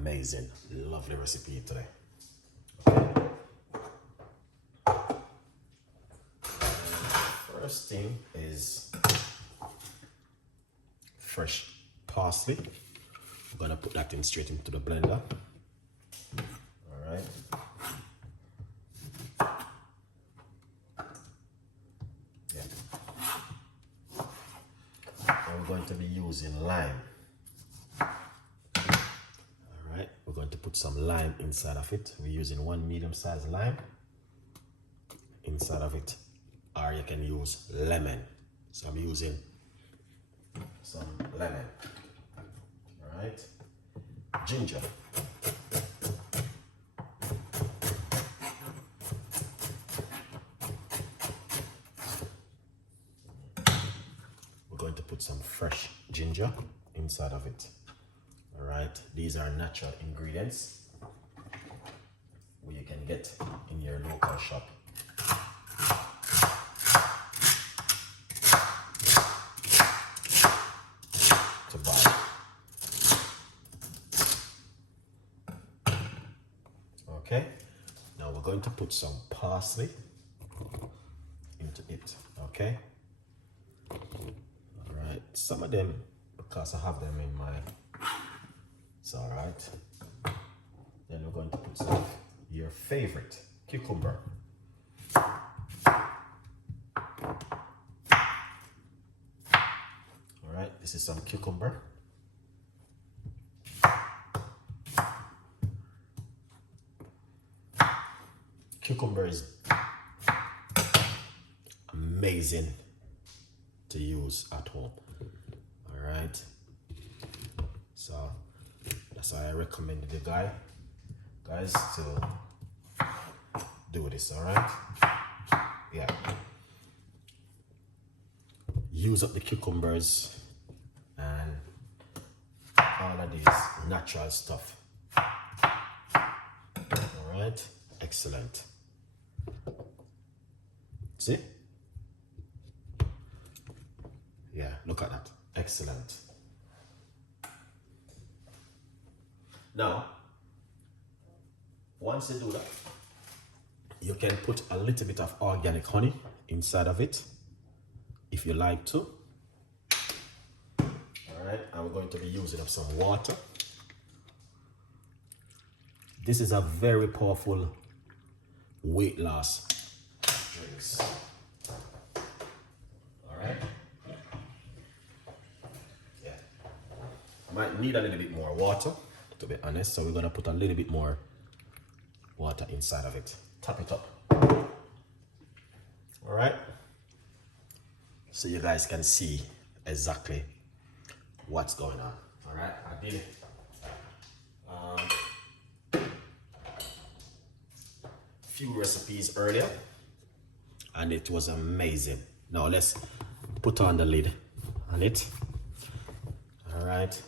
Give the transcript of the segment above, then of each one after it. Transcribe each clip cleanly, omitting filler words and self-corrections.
amazing, lovely recipe today. First thing is fresh parsley. We're gonna put that in straight into the blender. All right. Yeah. And we're going to be using lime. All right. We're going to put some lime inside of it. We're using one medium-sized lime inside of it, or you can use lemon. So I'm using some lemon. All right. Ginger. We're going to put some fresh ginger inside of it. All right. These are natural ingredients where you can get in your local shop. To buy. Okay, now we're going to put some parsley into it. Okay, all right, some of them, because I have them in my, it's all right. Then we're going to put some your favorite cucumber. All right, this is some cucumber. Cucumber is amazing to use at home. All right, so that's why I recommended the guys to do this. All right, yeah, use up the cucumbers and all of these natural stuff. All right, excellent. See? Yeah, look at that. Excellent. Now, once you do that, you can put a little bit of organic honey inside of it if you like to. All right, and we're going to be using up some water. This is a very powerful weight loss drinks. All right. Yeah. I might need a little bit more water, to be honest. So we're gonna put a little bit more water inside of it. Tap it up. All right. So you guys can see exactly what's going on. All right. I did it. Few recipes earlier and it was amazing. Now let's put on the lid on it. All right,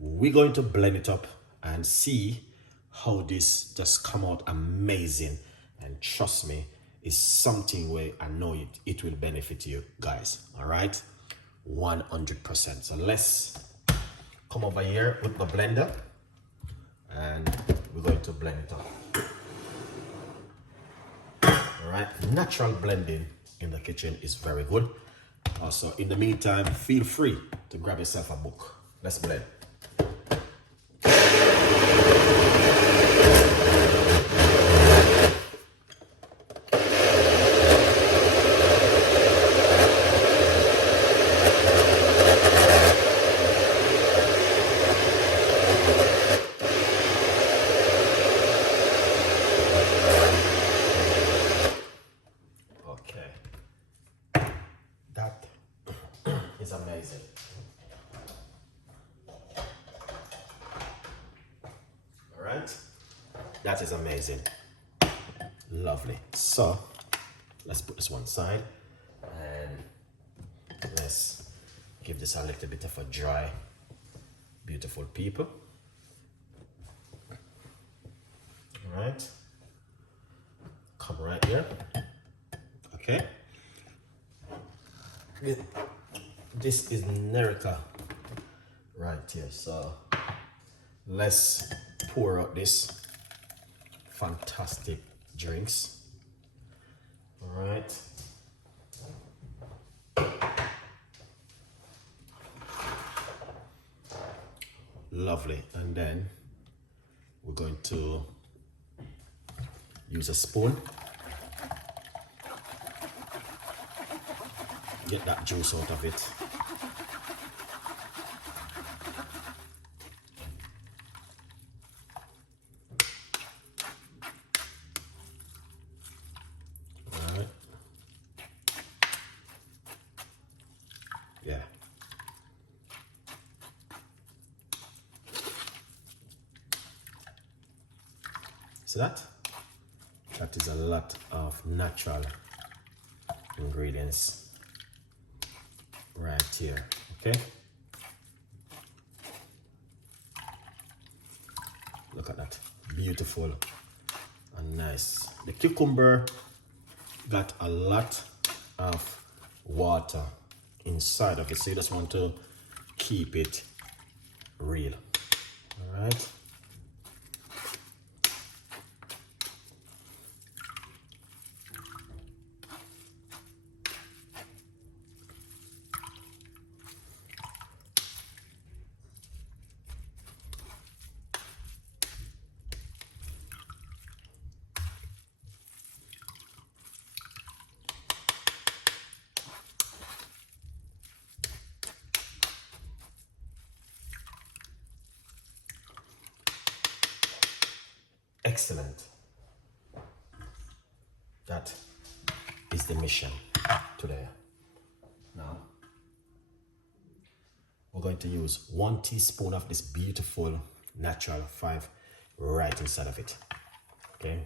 we're going to blend it up and see how this just come out amazing, and trust me, it's something where I know it will benefit you guys. All right, 100%. So let's come over here with the blender and we're going to blend it up. All right, natural blending in the kitchen is very good. Also, in the meantime, feel free to grab yourself a book. Let's blend. Is amazing. All right, that is amazing. Lovely. So let's put this one side and let's give this a little bit of a dry, beautiful people. All right, come right here. Okay. This is Nerica right here, so let's pour out this fantastic drinks. All right. Lovely. And then we're going to use a spoon. Get that juice out of it. All right. Yeah. See that? That is a lot of natural ingredients right here, okay? Look at that, beautiful and nice. The cucumber got a lot of water inside of it, so you just want to keep it real. All right. Excellent. That is the mission today. Now, we're going to use 1 teaspoon of this beautiful natural 5 right inside of it. Okay?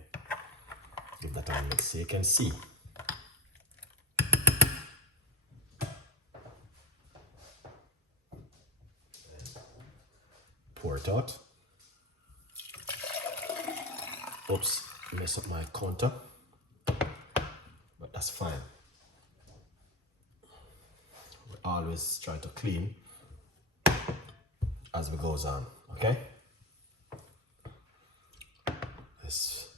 Give that a mix so you can see. Pour it out. Oops, mess up my counter, but that's fine. We always try to clean as we goes on, okay? Let's,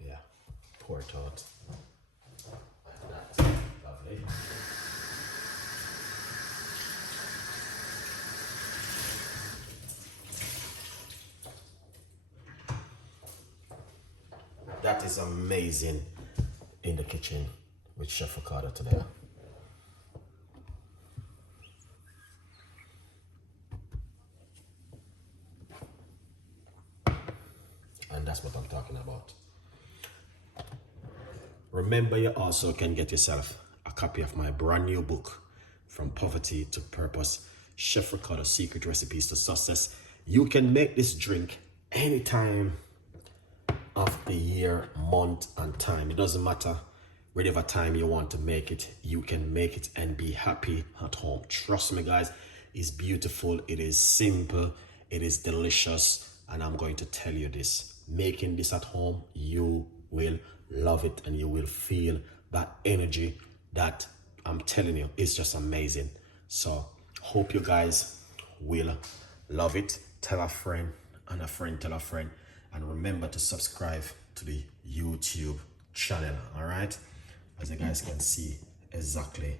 yeah, pour it out like that. Lovely. That is amazing in the kitchen with Chef Ricardo today. And that's what I'm talking about. Remember, you also can get yourself a copy of my brand new book, From Poverty to Purpose, Chef Ricardo's Secret Recipes to Success. You can make this drink anytime of the year, month, and time. It doesn't matter. Whatever time you want to make it, you can make it and be happy at home. Trust me, guys, it's beautiful, it is simple, it is delicious, and I'm going to tell you this. Making this at home, you will love it and you will feel that energy that I'm telling you, it's just amazing. So, hope you guys will love it. Tell a friend and a friend tell a friend. And remember to subscribe to the YouTube channel, all right? As you guys can see exactly